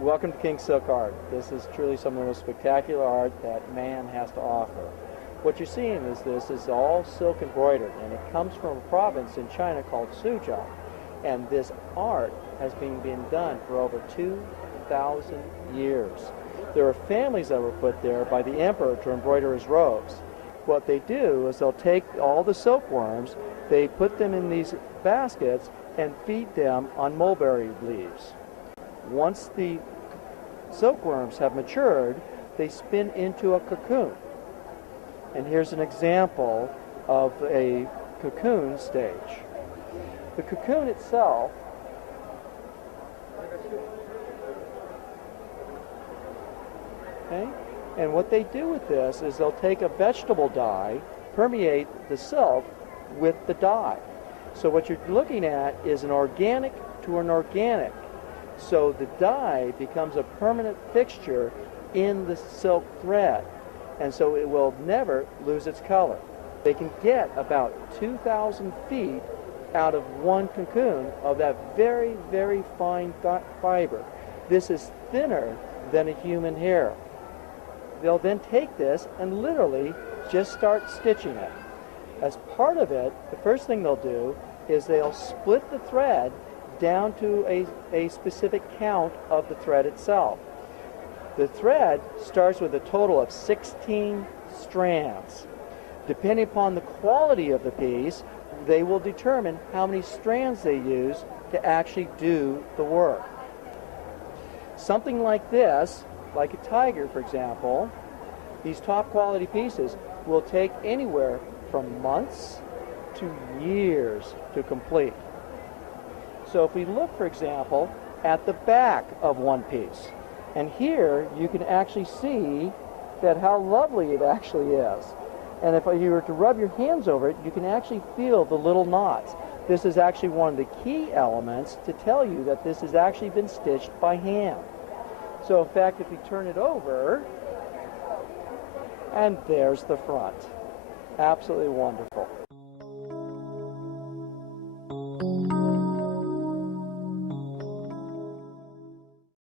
Welcome to King Silk Art. This is truly some of the most spectacular art that man has to offer. What you're seeing is this is all silk embroidered, and it comes from a province in China called Suzhou. And this art has been done for over 2,000 years. There are families that were put there by the emperor to embroider his robes. What they do is they'll take all the silkworms, they put them in these baskets and feed them on mulberry leaves. Once the silkworms have matured, they spin into a cocoon. And here's an example of a cocoon stage. The cocoon itself and what they do with this is they'll take a vegetable dye, permeate the silk with the dye. So what you're looking at is an organic to an organic. So the dye becomes a permanent fixture in the silk thread, and so it will never lose its color. They can get about 2,000 feet out of one cocoon of that very, very fine fiber. This is thinner than a human hair. They'll then take this and literally just start stitching it. As part of it, the first thing they'll do is they'll split the thread down to a specific count of the thread itself. The thread starts with a total of 16 strands. Depending upon the quality of the piece, they will determine how many strands they use to actually do the work. Something like this, like a tiger for example, these top quality pieces will take anywhere from months to years to complete. So if we look, for example, at the back of one piece, and here you can actually see that how lovely it actually is. And if you were to rub your hands over it, you can actually feel the little knots. This is actually one of the key elements to tell you that this has actually been stitched by hand. So in fact, if we turn it over, and there's the front. Absolutely wonderful.